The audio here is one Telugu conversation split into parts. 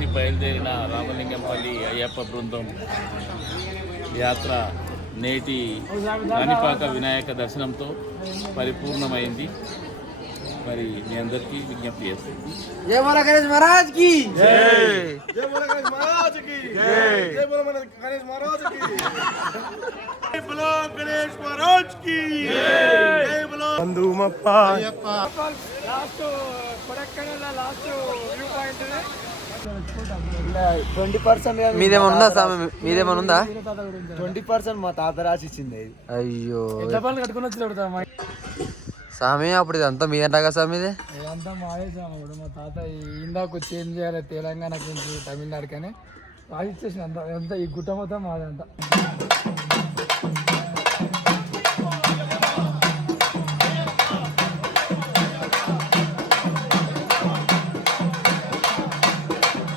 నుంచి బయలుదేరిన రామలింగంపల్లి అయ్యప్ప బృందం యాత్ర నేటి కాణిపాక వినాయక దర్శనంతో పరిపూర్ణమైంది. మరి మీ అందరికీ విజ్ఞప్తి చేస్తుంది last కొడక్కడ last view point twenty percent ఉందా ఉందా? ట్వంటీ పర్సెంట్ మా తాత రాసి ఇచ్చింది అయ్యో. సామి అప్పుడు ఇదంతా మీ అంటాగా సామి ఇది? ఇదంతా మాదే సామి. ఇప్పుడు మా తాత ఇందాక చేంజ్ చేయాలి? తెలంగాణ గురించి తమిళనాడు కానీ రాసిచ్చేసిన అంతా. ఈ గుట్ట మొత్తం మాదంతా.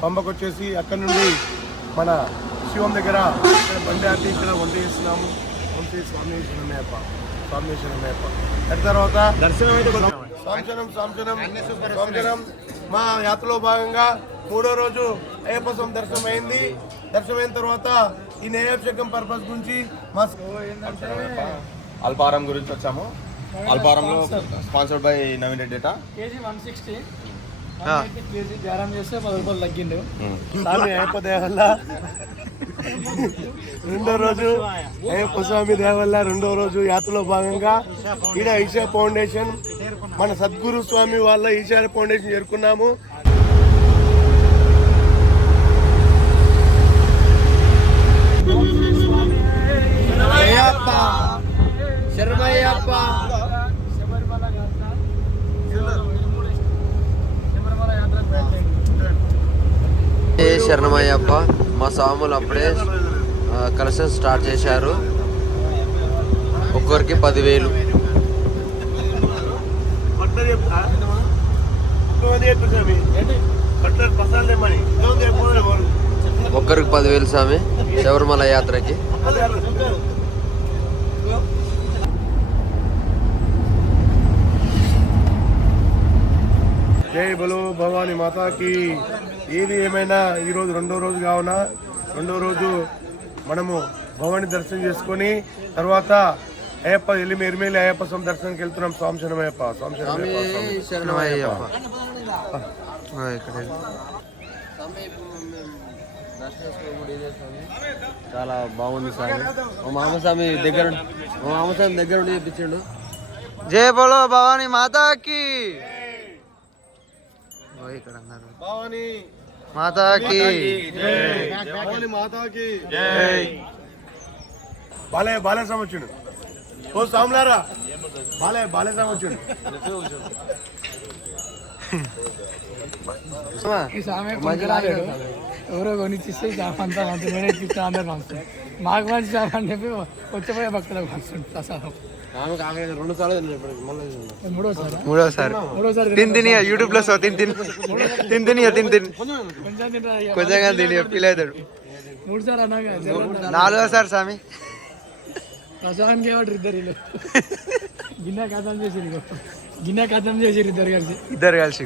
పంపకు వచ్చేసి అక్కడ నుండి మన శివం దగ్గర బండి ఆపి ఇక్కడ వంట చేస్తున్నాము. వంట స్వామి శరణమయ్యప్ప స్వామి శరణమయ్యప్ప. అటు తర్వాత దర్శనం అయితే సంవత్సరం సంవత్సరం సంవత్సరం మా యాత్రలో భాగంగా మూడో రోజు అయ్యప్ప స్వామి దర్శనం అయింది దర్శనం అయిన తర్వాత ఈ నైవేద్యం పర్పస్ గురించి మా అల్పారం గురించి వచ్చాము. అల్పారంలో స్పాన్సర్డ్ బై నవీన్ రెడ్డి అట. KG one sixty. కేజీ చేస్తే పది రూపాయలు తగ్గిండు స్వామి అయ్యప్ప దయ వల్ల రెండో రోజు అయ్యప్ప స్వామి దయ వల్ల రెండో రోజు యాత్రలో భాగంగా ఈడ ఈశా ఫౌండేషన్ మన సద్గురు స్వామి వాళ్ళ ఈశా ఫౌండేషన్ చేరుకున్నాము. శరణమయ్యప్ప శబరిమల యాత్ర శబరిమల యాత్ర బయలుదేరింది. ఏ శరణమయ్యప్ప మా స్వాములు అప్పుడే కలెక్షన్ స్టార్ట్ చేశారు. ఒక్కొక్కరికి పదివేలు? ఒక్కరికి పదివేలు స్వామి శబరిమల యాత్రకి. జై బలో భవాని మాతాకి. ఏది ఏమైనా ఈరోజు రెండో రోజు కావున రెండో రోజు మనము భవాని దర్శనం చేసుకొని తర్వాత అయ్యప్ప ఎల్లి ఎరిమేలి అయ్యప్ప స్వామి దర్శనానికి వెళ్తున్నాం. స్వామి శరణమయ్యప్ప స్వామి శరణమయ్యప్ప చాలా బాగుంది స్వామి. మా మామస్వామి దగ్గర మా మామస్వామి దగ్గర ఉండి చెప్పించిండు. జయ బోలో భవానీ మాతాకి. ఇక్కడ అన్నారు భవాని. మాతాకి. భవాని మాతాకి. బాలే బాలే స్వామి వచ్చిండు ఓ స్వాములారా బాలే బాలే స్వామి వచ్చిండు ఈ సామె కొనుక్కరాలేడు ఎవరో కొనిచ్చిస్తే సామె అంతా మంచి నేనే ఇప్పిస్తా అందరు పంపుతాను మాకు మంచి సామె అని చెప్పి వచ్చిపోయే భక్తులకు పంపుతుంది మూడోసారి. తిని తిని యూట్యూబ్లో సో తిని తిని తిని తిని. తిని తిని? కొంచెంగా తిని ఫీల్ అవుతాడు. నాలుగోసారి స్వామి. ప్రసాదానికి ఏమంటారు ఇద్దరు వీళ్ళు? గిన్నె కథం చేసిరు. గిన్నె కథం చేసిరు ఇద్దరు కలిసి. ఇద్దరు కలిసి.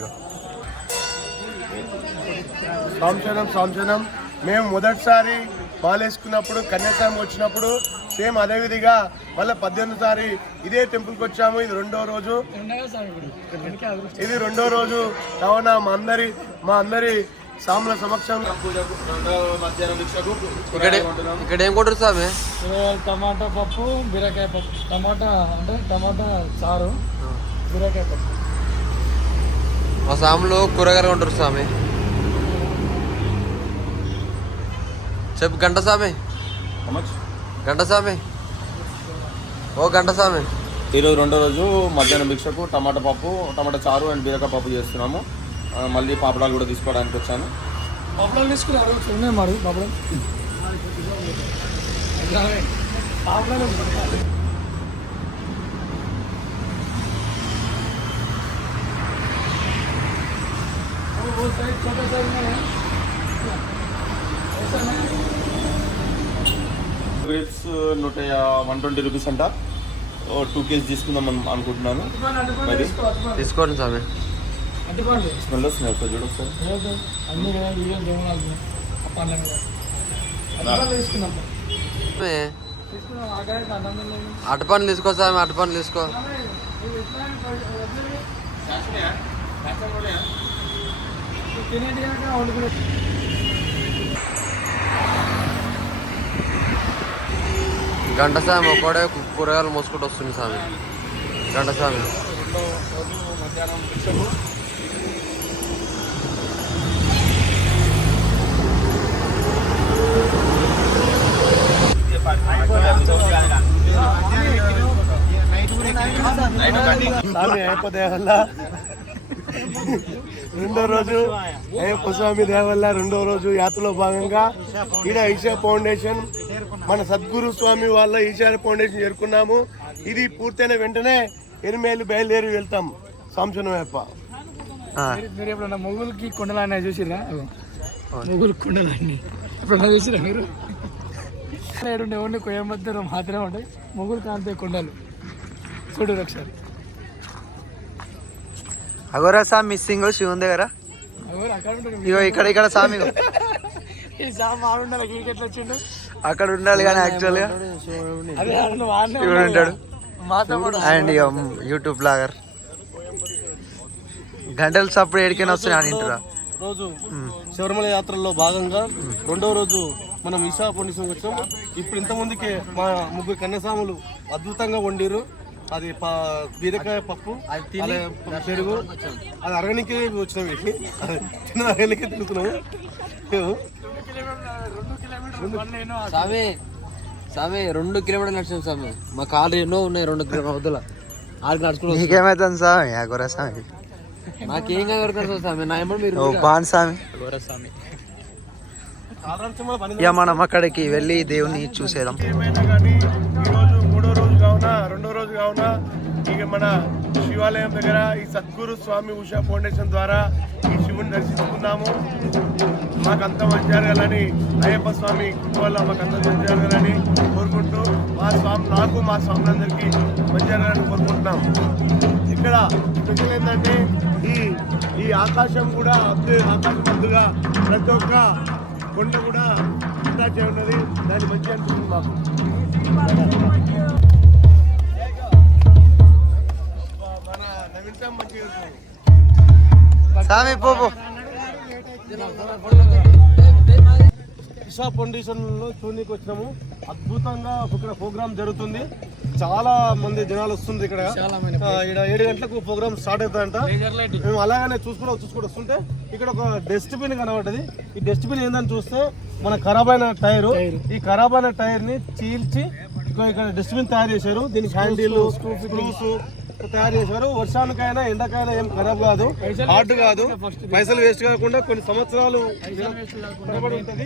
సంవత్సరం సంవత్సరం మేము మొదటిసారి బాలేసుకున్నప్పుడు కన్యాస్వామి వచ్చినప్పుడు సేమ్ అదే విధిగా మళ్ళీ పద్దెనిమిదిసారి ఇదే టెంపుల్కి వచ్చాము. ఇది రెండో రోజు. సార్. ఇది రెండో రోజు. కావున మా అందరి మా అందరి సాముల సమక్షం. ఇక్కడ ఇక్కడ ఏం కొట్టరు స్వామి? టమాటా పప్పు బీరకాయ పప్పు. టమాటా అంటే టమాటా చారు బీరకాయ పప్పు. మా స్వాములు కూరగాయలు కొంటారు స్వామి. చెప్పు గంట స్వామి గంట స్వామి ఓ గంట స్వామి ఈరోజు రెండో రోజు మధ్యాహ్నం భిక్షకు టమాటా పప్పు టమాటా చారు అండ్ బీరకాయ పప్పు చేస్తున్నాము. మళ్ళీ పాపడాలు కూడా తీసుకోవడానికి వచ్చాను. పాపడాలు తీసుకుని అడుగు ఉన్నాయి మరి పాపడం పాపడాలు. वो గ్రేప్స్ uh, నూట వన్ ట్వంటీ రూపీస్ అంట. టూ కేజీ తీసుకుందాం అనుకుంటున్నాను. మరి? తీసుకోండి సార్ స్మెల్ వస్తుంది ఒకసారి చూడ అటుపని తీసుకో సార్ అటుపని తీసుకో. తినేటి గంట సామి ఒక్కడే కూరగాయలు మోసుకుంటూ వస్తుంది గంట స్వామి అయ్యప్ప దేవల్ల రెండో రోజు అయ్యప్ప స్వామి దేవల్ల రెండో రోజు యాత్రలో భాగంగా ఈడ ఈశా ఫౌండేషన్ మన సద్గురు స్వామి వాళ్ళ ఈశాన్య ఫౌండేషన్ చేరుకున్నాము. ఇది పూర్తయిన వెంటనే ఎనిమేలు బయలుదేరి వెళ్తాం. సాంసనం అయ్యప్ప మీరు- ఎప్పుడన్నా మొగులకి కొండలు అన్నీ చూసిరా మొగులు కొండలు అన్నీ ఎప్పుడన్నా చూసిరా మీరు? ఏడుండే ఓన్లీ కోయంబత్తూరు మాత్రమే ఉంటాయి. మొగులు కాంతే కొండలు. చూడు ఒకసారి. అగోరా సామి మిస్సింగ్ శివుని దగ్గర? ఎవరు అక్కడ ఇక్కడ ఇక్కడ సామి ఈ సామ్ ఆడుండాలి ఎట్లా వచ్చిండు. అక్కడ ఉండాలి కానీ యాక్చువల్గా. అదే ఆడు వాడినే ఇక్కడ ఉంటాడు అండ్ ఇక యూట్యూబ్ బ్లాగర్ గంటలు సప్పుడు ఏడికైనా వస్తున్నాయి అని ఇంటరా? రోజు శబరిమల యాత్రలో భాగంగా రెండో రోజు మనం ఈశా పొండిసం వచ్చాం. ఇప్పుడు ఇంతమందికి మా ముగ్గురు కన్యసాములు అద్భుతంగా వండిరు అది బీరకాయ పప్పు అలాగే పెరుగు అది అరగనికి వచ్చినాం తిన్న అరగనికి తిరుగుతున్నాము స్వామి స్వామి రెండు కిలోమీటర్లు నడిచాం స్వామి. మా కాళ్ళు ఎన్నో ఉన్నాయి రెండు కిలోమీటర్ వద్దుల. ఆడికి నడుచుకుంటూ వస్తాం. నీకేమైతుంది సామి అగోరా సామి నాకేం కాదు స్వామి. నా ఏమో మీరు ఓ బాన్ సామి సాధారణ పని ఇక మనం అక్కడికి వెళ్ళి దేవుని చూసేదాం. ఈరోజు మూడో రోజు కావున రెండో రోజు కావున ఇక మన శివాలయం దగ్గర ఈ సద్గురు స్వామి ఉషా ఫౌండేషన్ ద్వారా ఈ దేవుని దర్శించుకున్నాము మాకంతా మంచి జరగాలని అయ్యప్ప స్వామి కృప వల్ల మాకంతా మంచి జరగాలని కోరుకుంటూ మా స్వామి నాకు మా స్వాములందరికీ మంచి జరగాలని కోరుకుంటున్నాం. ఇక్కడ స్పెషల్ ఏంటంటే ఈ ఈ ఆకాశం కూడా అద్దు ఆకాశం ముందుగా ప్రతి ఒక్క కొండ కూడా అటాచ్ అయి ఉన్నది. దాన్ని మంచి అనిపిస్తుంది మాకు. మన నవీన్ మంచిగా సామి పో పో. ఇషా ఫౌండేషన్లో చూడడానికి వచ్చినాము. అద్భుతంగా ఇక్కడ ప్రోగ్రామ్ జరుగుతుంది. చాలా మంది జనాలు వస్తుంది ఇక్కడ. ఇక్కడ ఏడు గంటలకు ప్రోగ్రామ్ స్టార్ట్ అవుతుందంట. మేము అలాగనే చూసుకుంటూ చూసుకుంటూ వస్తుంటే ఇక్కడ ఒక డస్ట్బిన్ కనబడ్డది. ఈ డస్ట్బిన్ ఏందని చూస్తే మన ఖరాబ్ అయిన టైర్. ఈ ఖరాబ్ అయిన టైర్ని చీల్చి ఇక్కడ ఇక్కడ డస్ట్బిన్ తయారు చేశారు. దీనికి హ్యాండిల్ స్క్రూస్ తయారు చేశారు. వర్షానికైనా ఎండకైనా ఏం ఖరాబ్ కాదు. హార్డ్ కాదు. పైసలు వేస్ట్ కాకుండా కొన్ని సంవత్సరాలు ఉంటది.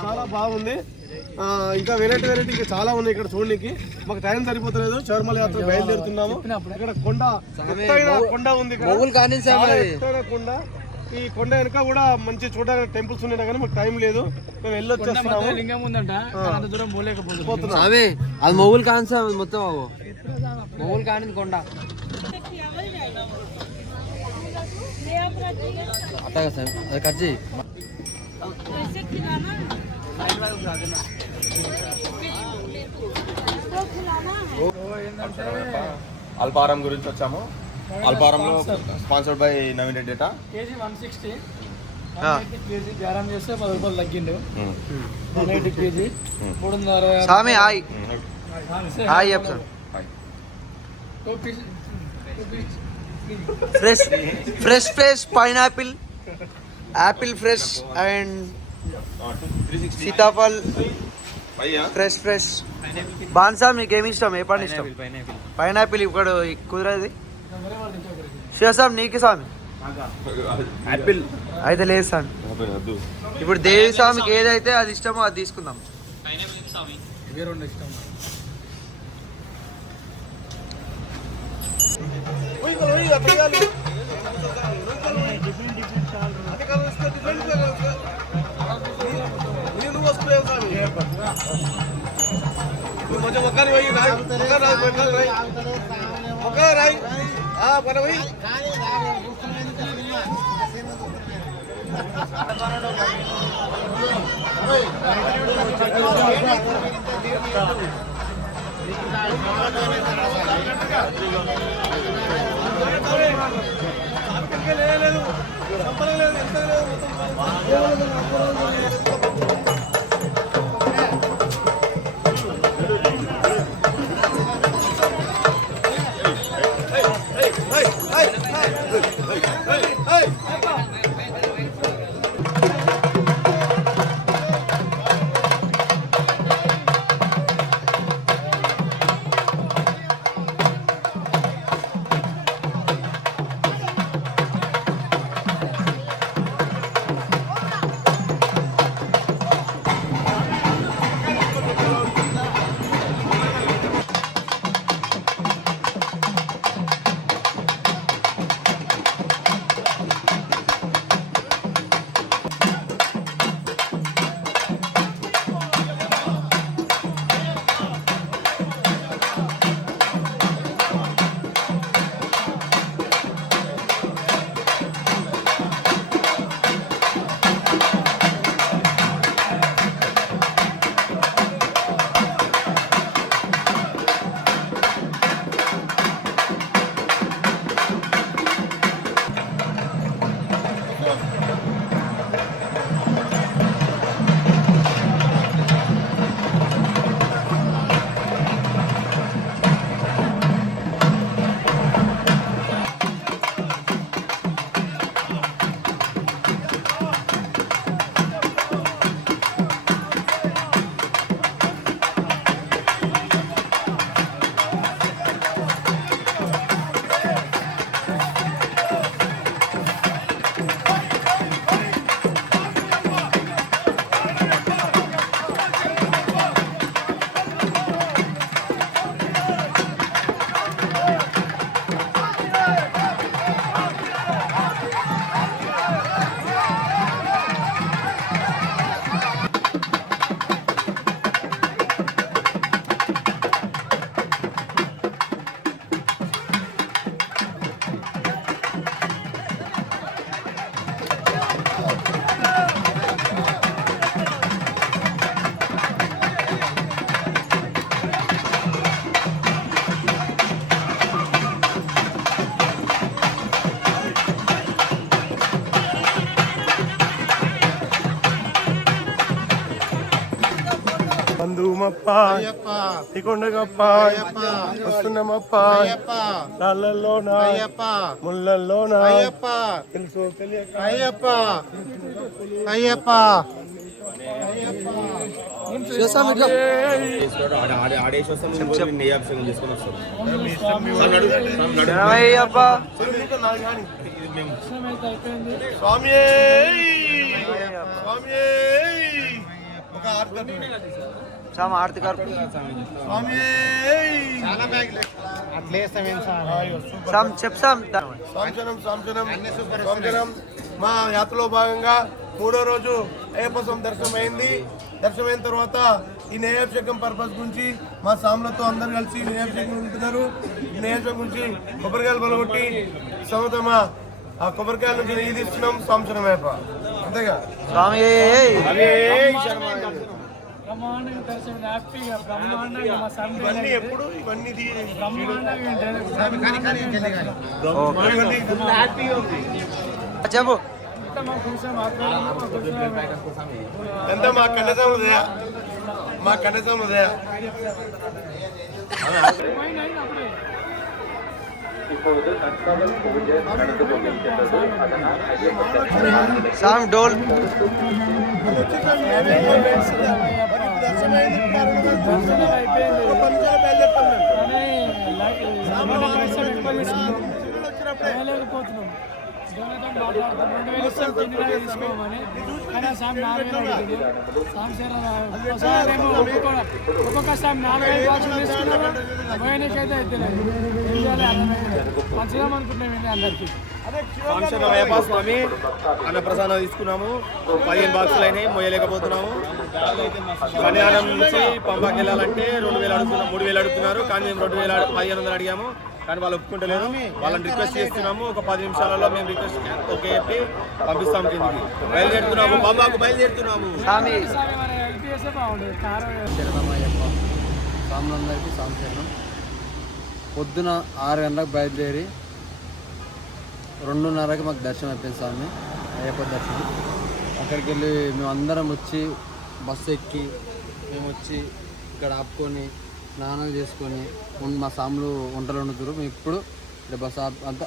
చాలా బాగుంది. ఆ, ఇంకా వెరైటీ వెరైటీ ఇంకా చాలా ఉన్నాయి ఇక్కడ చూడడానికి మాకు టైం సరిపోతలేదు. శబరిమల యాత్ర బయలుదేరుతున్నాము. ఇక్కడ కొండ కొండ ఉంది కొండ. ఈ కొండ వెనుక కూడా మంచి చూడడానికి టెంపుల్స్ ఉన్నాయి కానీ మాకు టైం లేదు. మేము వెళ్ళొచ్చేస్తున్నాము. లింగం ఉందంట అంత దూరం పోలేకపోతున్నాం. అది మొగులు కాన్సా మొత్తం అవు మొగులు కాని కొండ. సార్ అది అల్పారం గురించి వచ్చాము. అల్పారంలో స్పాన్సర్డ్ బై నవీన్ రెడ్డి అట? KG one sixty. కేజీ బేరం చేస్తే పది రూపాయలు తగ్గిండు. వన్ ఎయిటీ కేజీ మూడు వందల అరవై సామి హాయ్. హాయ్ చెప్తాను. Fresh fresh fresh pineapple apple fresh and sitaphal. Fresh fresh. బాన్సా మీకు ఏమి ఇష్టం? ఏ పండు ఇష్టం? పైనాపిల్ ఇక్కడ కుదరది. శివసామ్ నీకు స్వామి యాపిల్ అయితే లేదు స్వామి ఇప్పుడు దేవి స్వామికి ఏదైతే అది ఇష్టమో అది తీసుకుందాం ఇవే రెండు ఇష్టం నేను వస్తున్నాను స్వామి నువ్వు కొంచెం ఒక్కరి పోయి రాయి లేదు సంపద లేదు ఎంత లేదు. మొత్తం తికొండగప్ప వస్తున్నామప్ప. రాళ్ళల్లోన? ముళ్ళల్లోన? తెలుసు తెలియక. అయ్యప్ప. అయ్యప్ప. చేస్తాం సామ్ ఆర్తి సామ్ సంవత్సరం మా యాత్రలో భాగంగా మూడో రోజు అయ్యప్ప స్వామి దర్శనం అయింది దర్శనం అయిన తర్వాత ఈ నేయాభిషేకం పర్పస్ గురించి మా సాములతో అందరు కలిసి నేయాభిషేకం ఉంటున్నారు. ఈ నేయాభిషేకం గురించి కొబ్బరికాయలు బలగొట్టి సమత మా ఆ కొబ్బరికాయల నుంచి నెయ్యి తీస్తున్నాం. సంవత్సరం అయ్యప్ప. అంతేగా? స్వామి బ్రహ్మాండంగా దర్శనం హ్యాపీగా బ్రహ్మాండంగా మా సండే ఇవన్నీ ఎప్పుడు? ఇవన్నీ బ్రహ్మాండంగా మా కూర్చొని ఎంత మా కన్నసం ఉదయ మా కన్నసం ఉదయ సామ్ డోల్ దర్శనం అయిపోయింది కానీ లైక్ పైసలు ఎక్కువ తీసుకున్నాం వేయలేకపోతున్నాం దొంగతనం మాట్లాడుతున్నాం రెండు వేలు ఇస్తాం తిండిగా తీసుకోమని కానీ ఆ సామి నాలుగు వేలు అడుగుతుంది సామి సార్ ఒకసారి ఏమో ఒక్కొక్క ఒక్కొక్క సామి నాలుగు వేలు బాక్సులు తీసుకున్నారు పోయినకైతే అయితే లేదు ఏం చేయాలి అర్థమైంది మంచిగా అనుకుంటున్నాం ఏంటి అందరికీ ఫంక్షన్ అయ్యప్ప స్వామి. అన్నప్రసాదం తీసుకున్నాము. పదిహేను బాక్సులు అయినాయి మోయలేకపోతున్నాము కళ్యాణం నుంచి పంపాకి వెళ్ళాలంటే రెండు వేలు అడుగుతున్నాం మూడు వేలు అడుగుతున్నారు. కానీ మేము రెండు వేల పదిహేను వందలు అడిగాము. కానీ వాళ్ళు ఒప్పుకుంటలేరు వాళ్ళని రిక్వెస్ట్ చేస్తున్నాము. ఒక పది నిమిషాలలో మేము రిక్వెస్ట్ ఓకే చెప్పి పంపిస్తాం కిందికి. బయలుదేరుతున్నాము. బాబాకు బయలుదేరుతున్నాము. స్వామి. మరి హెల్ప్ చేస్తే బాగుండేది కారు శరణమయ్యప్ప స్వాములందరికీ సంశరణం పొద్దున ఆరు గంటలకు బయలుదేరి రెండున్నరకి మాకు దర్శనం అయిపోయింది స్వామి అయ్యప్ప దర్శనం. అక్కడికి వెళ్ళి మేము అందరం వచ్చి బస్సు ఎక్కి మేము వచ్చి ఇక్కడ ఆపుకొని స్నానం చేసుకొని మా స్వాములు వంటలు వండుతారు. మేము ఇప్పుడు ఇక్కడ బస్సు అంతా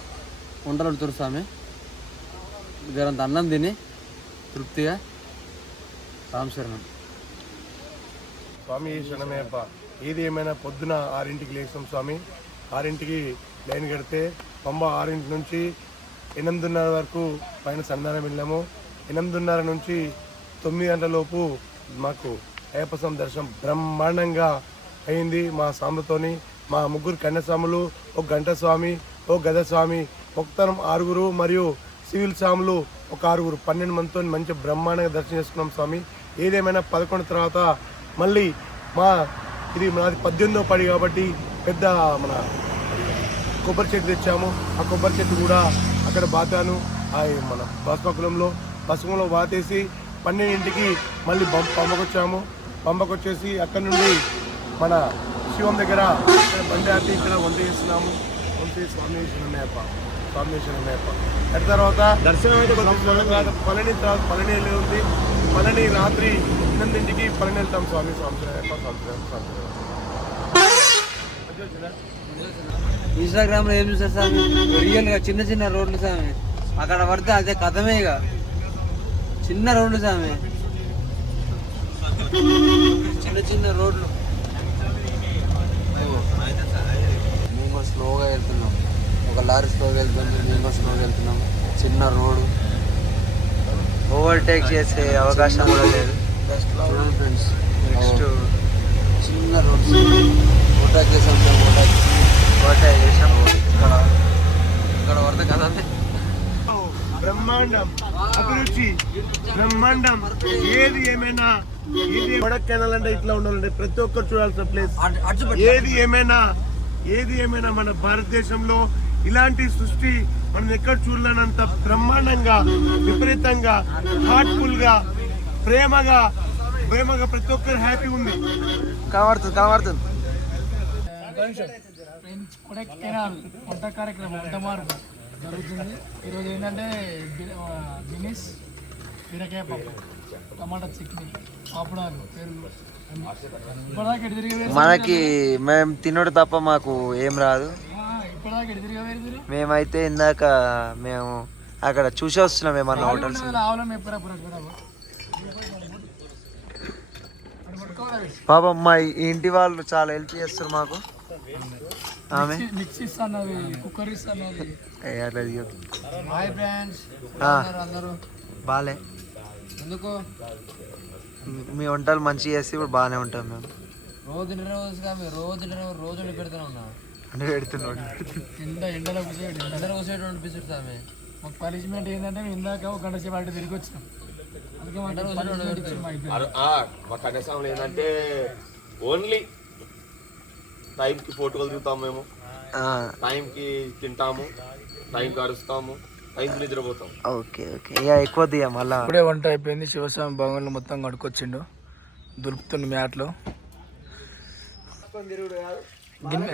వంటలు వండుతారు స్వామి. జరంత అన్నం తిని తృప్తిగా రామశరణం స్వామి శరణమయ్యప్ప ఏది ఏమైనా పొద్దున ఆరింటికి లేసాం స్వామి. ఆరింటికి లైన్ కడితే పంబ ఆరింటి నుంచి ఎనిమిదిన్నర వరకు పైన సంధానం వెళ్ళాము. ఎనిమిదిన్నర నుంచి తొమ్మిది గంటలలోపు మాకు అయ్యప్ప స్వామి దర్శనం బ్రహ్మాండంగా అయింది మా స్వాములతోని మా ముగ్గురు కన్యస్వాములు ఒక గంట స్వామి ఒక గద స్వామి ఒకతనం ఆరుగురు మరియు సివిల్ స్వాములు ఒక ఆరుగురు పన్నెండు మందితో మంచి బ్రహ్మాండంగా దర్శనం చేసుకున్నాం స్వామి. ఏదేమైనా పదకొండు తర్వాత మళ్ళీ మా ఇది మనది పద్దెనిమిదో పడి కాబట్టి పెద్ద మన కొబ్బరి చెట్టు తెచ్చాము. ఆ కొబ్బరి చెట్టు కూడా అక్కడ బాతాను. ఆ మన బస్మకులంలో బస్మకులంలో బాతేసి పన్నెండింటికి మళ్ళీ బం పంపకొచ్చాము. పంపకొచ్చేసి అక్కడ నుండి మన శివం దగ్గర బండి ఆపి ఇక్కడ వంట చేస్తున్నాము. వంట చేసి స్వామి శరణయ్యప్ప స్వామి శరణయ్యప్ప అటు తర్వాత దర్శనం అయితే పళని తర్వాత పళని వెళ్ళి ఉంది. పళని రాత్రి ఎనిమిదింటికి పళని వెళ్తాం స్వామి స్వామి స్వామి స్వామి. ఇన్స్టాగ్రామ్లో ఏం చూస్తారు స్వామి రియల్గా చిన్న చిన్న రోడ్లు స్వామి అక్కడ పడితే అదే కథమే ఇక. చిన్న రోడ్లు స్వామి చిన్న చిన్న రోడ్లు. మేము స్లోగా వెళ్తున్నాం. ఒక లారీ స్లోగా వెళ్తుంది మేము స్లోగా వెళ్తున్నాం. చిన్న రోడ్డు. ఓవర్టేక్ చేసే అవకాశం కూడా లేదు. చూడండి ఫ్రెండ్స్. నెక్స్ట్ చిన్న రోడ్డు ఓటాక్ చేసాం మేము ఓటాక్ ఓవర్టేక్ చేసాం. ఇక్కడ ఇక్కడ పడితే కథనే బ్రహ్మాండం అభిరుచి బ్రహ్మాండం. ఏది ఏమైనా ఏది కొడకెనాల్ అంటే ఇట్లా ఉండాలంటే ప్రతి ఒక్కరు చూడాల్సిన ప్లేస్ ఏది ఏమైనా ఏది ఏమైనా మన భారతదేశంలో ఇలాంటి సృష్టి మనం ఎక్కడ చూడలేనంత బ్రహ్మాండంగా విపరీతంగా హార్ట్ఫుల్గా ప్రేమగా ప్రేమగా ప్రతి ఒక్కరు హ్యాపీ ఉంది. కనబడుతుంది కనబడుతుంది. కొడైకెనాల్ వంట కార్యక్రమం వంట మార్పు జరుగుతుంది. ఈరోజు ఏంటంటే బినిస్ బీరకాయ పప్పు టమాటా చట్నీ పాపడాలు పెరుగు. ఇప్పటిదాకా తిరిగి మనకి మేము తినడు తప్ప మాకు ఏం రాదు. ఇప్పటిదాకా తిరిగి మేమైతే ఇందాక మేము అక్కడ చూసి వస్తున్నాం ఏమన్నా హోటల్స్. పాపం మా ఇంటి వాళ్ళు చాలా హెల్ప్ చేస్తారు మాకు. ఆమె? Mixie cooker. హాయ్ ఫ్రెండ్స్ అందరూ? బాలే. ఎందుకు? మీ వంటలు మంచిగా చేస్తే ఇప్పుడు బాగానే ఉంటాం మేము. రోజు రోజుగా మీరు రోజు రోజు వండి పెడుతూనే ఉన్నా. అంటే పెడుతున్నాడు ఎండ ఎండలో కూర్చోబెట్టి ఎండ అందరూ కూర్చోటి పిసుడు సామె. మాకు పనిష్మెంట్ ఏంటంటే మేము ఇందాక ఒక గంట సేపు అటు తిరిగి వచ్చినాం. అందుకే మా ఏంటంటే ఓన్లీ టైంకి ఫోటోలు దిగుతాము మేము. ఆ, టైంకి తింటాము. టైంకి అరుస్తాము. టైంకి నిద్రపోతాం. Okay okay. ఇక ఎక్కువ మళ్ళా. ఇప్పుడే వంట అయిపోయింది. శివస్వామి భవన్లో మొత్తం కడుకొచ్చిండు దులుపుతుంది మ్యాట్లు. గిన్నె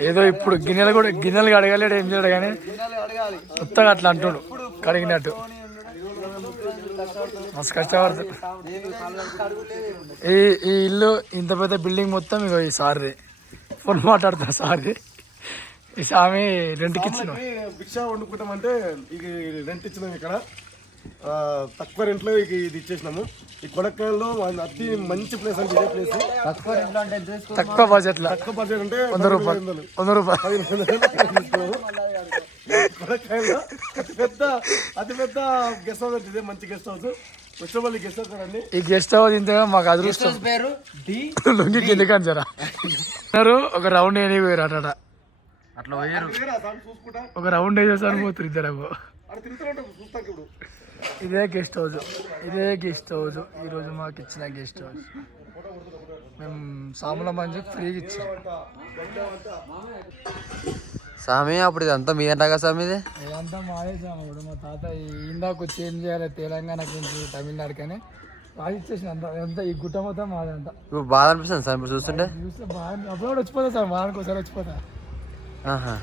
ఏదో ఇప్పుడు గిన్నెలు కూడా గిన్నెలు కడగలేడు ఏం చేయడు కానీ మొత్తం అట్లా అంటుడు. కడిగినట్టు. మస్తు కష్టపడుతుంది ఈ ఈ ఇల్లు ఇంత పెద్ద బిల్డింగ్ మొత్తం ఇగో ఈ సార్ది. ఫోన్ మాట్లాడుతున్నా సార్ది ఈ స్వామి రెంట్కి ఇచ్చిన భిక్ష వండుకుంటామంటే ఇది రెంట్ ఇచ్చినాం ఇక్కడ. తక్కువ రెంట్లో ఇక ఇది ఇచ్చేసినాము. ఈ కొడకాయల్లో అతి మంచి ప్లేస్ అంటే ఇదే ప్లేస్ తక్కువ ఇంట్లో అంటే తక్కువ బడ్జెట్లో తక్కువ బడ్జెట్ అంటే వంద రూపాయలు. వంద రూపాయలు. కొడకాయల్లో అతి పెద్ద అతి పెద్ద గెస్ట్ హౌస్ అంటే ఇదే మంచి గెస్ట్ హౌస్ ఈ గెస్ట్ హౌస్ ఇంతగా మాకు అదృష్టం. పేరు డి లొంగి కిందకి జరా అందరూ ఒక రౌండ్ వేయని పోయారు అట అట్లా పోయారు చూసుకుంటా. ఒక రౌండ్ వేసేసారు పోతారు ఇద్దరు ఇదే గెస్ట్ హౌస్ ఇదే గెస్ట్ హౌస్ ఈరోజు మాకు ఇచ్చిన గెస్ట్ హౌస్ మేము సాముల మంచి ఫ్రీగా ఇచ్చాం. స్వామి అప్పుడు ఇదంతా మీదంటగా స్వామి ఇది? ఇదంతా మాదే సాము ఇప్పుడు మా తాత ఇందాక వచ్చి ఏం చేయాలి తెలంగాణకి నుంచి తమిళనాడుకి అని అంతా. అంతా ఈ గుట్ట మొత్తం మాదే అంతా ఇప్పుడు బాధ అనిపిస్తుంది స్వామి ఇప్పుడు చూస్తుంటే? చూస్తే బాగా అప్పుడు వచ్చిపోతా సార్ వారానికి ఒకసారి వచ్చిపోతా. ఆహా.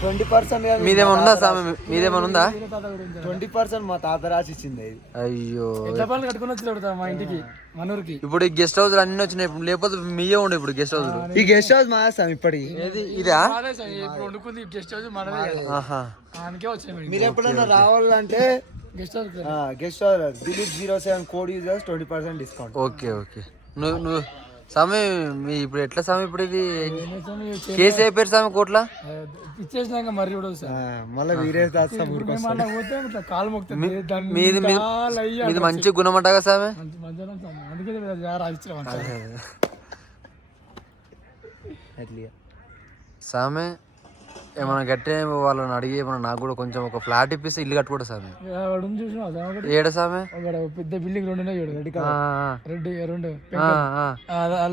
ట్వంటీ పర్సెంట్ మీదేమైనా ఉందా స్వామి మీదేమైనా ఉందా? ట్వంటీ పర్సెంట్ మా తాత రాసి ఇచ్చింది ఇది. అయ్యో. ఎట్ల పనులు కట్టుకుని వచ్చి మా ఇంటికి మనూరికి? ఇప్పుడు ఈ గెస్ట్ హౌస్ అన్ని వచ్చినాయి. ఇప్పుడు లేకపోతే మీయే ఉండే ఇప్పుడు గెస్ట్ హౌస్ ఈ గెస్ట్ హౌస్ మాస్తాం ఇప్పటికి. ఏది? ఇదా? సార్ ఇప్పుడు వండుకుంది గెస్ట్ హౌస్ మనదే మీరు ఎప్పుడైనా రావాలంటే guest house guest house Dilip zero seven code users twenty percent discount. Okay okay. నువ్వు నువ్వు స్వామి మీ ఇప్పుడు ఎట్లా స్వామి ఇప్పుడు ఇది? కేసు అయిపోయారు స్వామి కోట్ల? ఇచ్చేసినాక మరి మళ్ళీ వీరే మీది మంచి గుణం అంటగా స్వామి? స్వామి ఏమైనా గట్టి వాళ్ళని అడిగి ఏమైనా నాకు కూడా కొంచెం ఒక ఫ్లాట్ ఇప్పిస్తే ఇల్లు కట్టుకోడు ఒకటి ఏడ ఒకడు పెద్ద బిల్డింగ్ రెండు ఉన్నాయి రెడ్. రెండు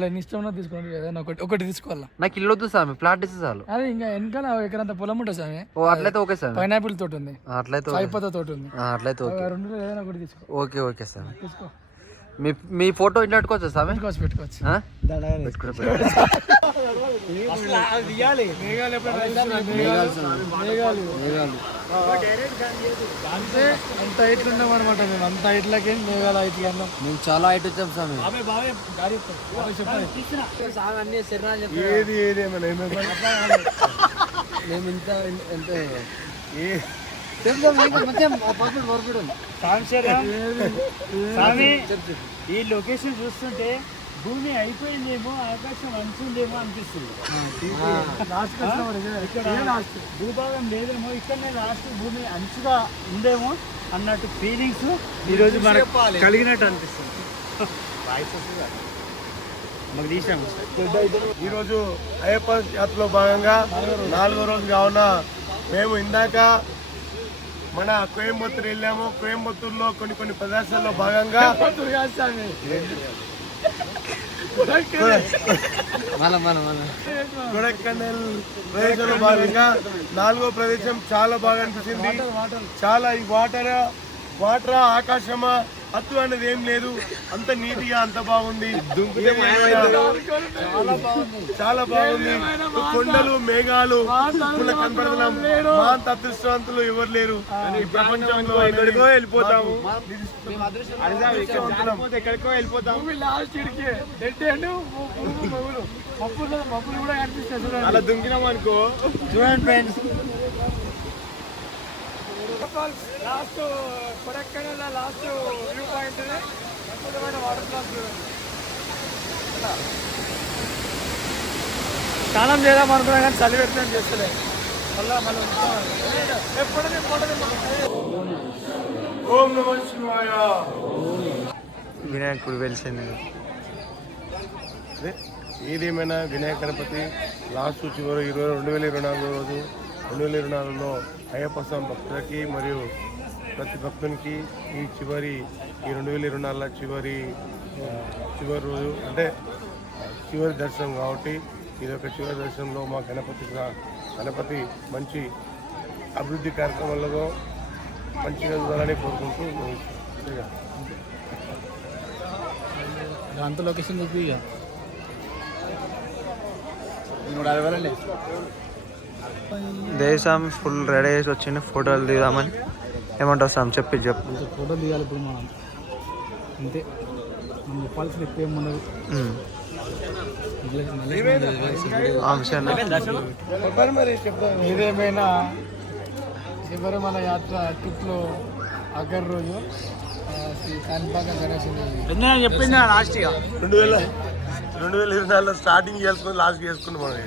ఎన్ని ఇష్టం తీసుకోండి ఏదైనా ఒకటి ఒకటి తీసుకోవాలా? నాకు ఇల్లు వద్దు స్వామి ఫ్లాట్ ఇస్తే చాలు. అదే ఇంకా వెనకాల ఎక్కడంత పొలం ఉంటుంది సామి? ఓ అట్లయితే ఓకే స్వామి పైనాపిల్ తోటి ఉంది అట్లయితే అయిపోతా తోటి ఉంది అట్లయితే ఓకే. రెండు ఏదైనా ఒకటి తీసుకో. ఓకే ఓకే స్వామి తీసుకో. మీ మీ ఫోటో ఇంట్లో పెట్టుకోవచ్చా స్వామి? పెట్టుకోవచ్చు అంతే హైట్లు ఉన్నాం అనమాట మేము అంత హైట్లకి మేఘాలు హైట్లు అన్నాం మేము చాలా హైట్ వచ్చాం స్వామి. ఏది ఏది ఏమైనా మేము ఇంత ఎంత ఏ- స్వామి ఈ లొకేషన్ చూస్తుంటే భూమి అయిపోయిందేమో ఆకాశం అంచుందేమో అనిపిస్తుంది. ఇక్కడ భూభాగం లేదేమో ఇక్కడనే లాస్ట్ భూమి అంచుగా ఉందేమో అన్నట్టు ఫీలింగ్స్ ఈరోజు మనకు కలిగినట్టు అనిపిస్తుంది. మాకు తీసాము. ఈరోజు అయ్యప్ప యాత్రలో భాగంగా నాలుగో రోజు కావున మేము ఇందాక మన కోయంబత్తూరు వెళ్ళాము. కోయంబత్తూరులో కొన్ని కొన్ని ప్రదేశాల్లో భాగంగా మన ప్రదేశంలో భాగంగా నాలుగో ప్రదేశం చాలా బాగా అనిపించింది. చాలా ఈ వాటర్ వాటర్ ఆకాశమా అత్తు అనేది ఏం లేదు. అంత నీటిగా అంత బాగుంది. చాలా బాగుంది. కొండలు మేఘాలు కనపడుతున్నాం మా అంత అదృష్టవంతులు ఎవరు లేరు. ఈ ప్రపంచంలో ఎక్కడికో వెళ్ళిపోతాము. ఎక్కడికో వెళ్ళిపోతాం భూమి లాస్ట్ ఇడికి. డెడ్ ఎండ్ మబ్బులు మబ్బులు మబ్బులు కూడా కనిపిస్తాయి చూడండి. అలా దుంకినాం అనుకో. చూడండి ఫ్రెండ్స్ లాస్ట్ కొడెక్కడల లాస్ట్ వ్యూ పాయింట్ అద్భుతమైన వాటర్ ఫాల్స్ స్నానం చేద్దాం అనుకున్నా కానీ చలి పెట్టిన చేస్తలే. మళ్ళా మళ్ళీ ఎప్పుడైనా ఓం నమ శివాయ. వినాయకుడు వెలిసింది. అదే ఏదేమైనా వినాయక గణపతి లాస్ట్ చివరి ఇరవై రెండు వేల ఇరవై నాలుగు రోజు రెండు వేల ఇరవై నాలుగులో అయ్యప్ప స్వామి భక్తులకి మరియు ప్రతి భక్తునికి ఈ చివరి ఈ రెండు వేల ఇరవై నాలుగులో చివరి చివరి రోజు అంటే చివరి దర్శనం కాబట్టి ఇది ఒక చివరి దర్శనంలో మా గణపతి గణపతి మంచి అభివృద్ధి కార్యక్రమాలలో మంచిగా చూడాలని కోరుకుంటూ ముగిస్తున్నాను. అంత లొకేషన్ చూపి ఇక దేశం ఫుల్ రెడీ చేసి వచ్చింది ఫోటోలు దిగుదామని ఏమంటావు సామ్ చెప్పి చెప్పు. ఫోటో దిగాలి ఇప్పుడు మనం. అంతే. మనం చెప్పాల్సిన ఎక్కువ విషయాన్ని ఏదేమైనా శబరిమల యాత్ర ట్రిప్లో ఆఖరి రోజు? ఆ, శ్రీ కాణిపాక గణేష్ చెప్పిందా లాస్ట్ ఇక? రెండు వేల రెండు వేల ఇరవై నాలుగులో స్టార్టింగ్ చేసుకుని లాస్ట్ చేసుకున్నాం మనం.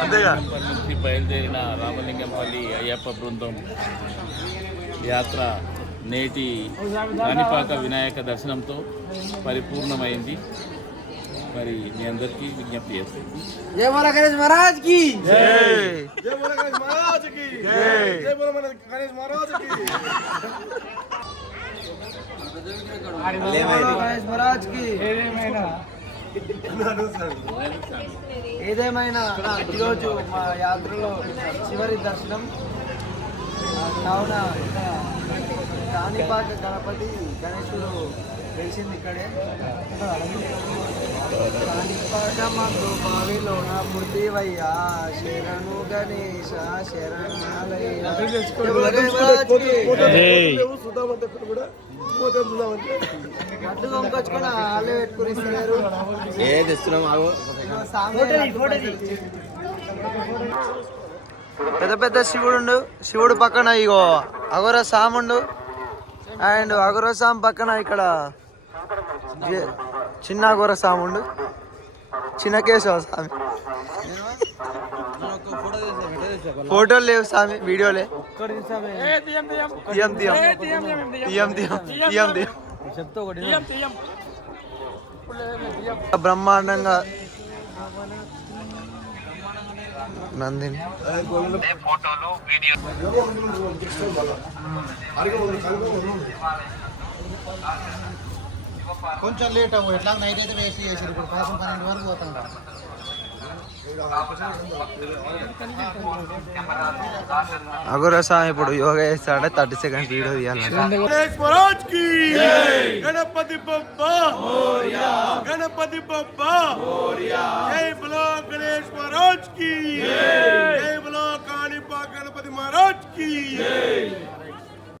అంతేగా? నుంచి బయలుదేరిన రామలింగంపల్లి అయ్యప్ప బృందం యాత్ర నేటి కాణిపాక వినాయక దర్శనంతో పరిపూర్ణమైంది. మరి మీ అందరికీ విజ్ఞప్తి చేస్తుంది జయ బోలా గణేష్ మహారాజ్కి! జై! బోలో గణేష్ మహారాజుకి జై! బోలో మన గణేష్ మహారాజుకి గణేష్ మహారాజ్కి! ఏదేమైనా ఈరోజు మా యాత్రలో చివరి దర్శనం. కావున ఇక్కడ కాణిపాక గణపతి గణేశుడు వెలిసింది ఇక్కడే. కాణిపాక మందు బావిలోన పుట్టివయ్యా శరణు గణేశ శరణాలయ్య సుధామంటే కూడా పోతే చూద్దామంటే అడ్డు కొనుకొచ్చుకొని వాళ్ళే పెట్టుకుని ఇస్తున్నారు ఏ తెస్తున్నాం ఆగో పెద్ద పెద్ద శివుడు శివుడు పక్కన ఇగో అఘోర సాముండు. అండ్ అఘోర సామ్ పక్కన ఇక్కడ చిన్న అఘోర సాముండు. చిన్న కేశవ స్వామి ఫోటోలు లేవు స్వామి వీడియోలే. తీయం తీయం తీయం. తీయం తీయం తీయం. చెప్తా ఒకటి బ్రహ్మాండంగా. నందిని. కొంచెం లేట్ అవ్వు. ఎట్లా నైట్ అయితే వేస్ట్ చేసారు ఇప్పుడు పాపం పన్నెండు వరకు పోతుంటా అఘోర స్వామి ఇప్పుడు యోగా చేస్తాడే థర్టీ సెకండ్స్ వీడియో తీయాలి గణపతి బప్పా గణపతి బప్పా జై బలో గణేష్ మహారాజ్కి. జై. బలో కాళీపా గణపతి మహారాజ్కి.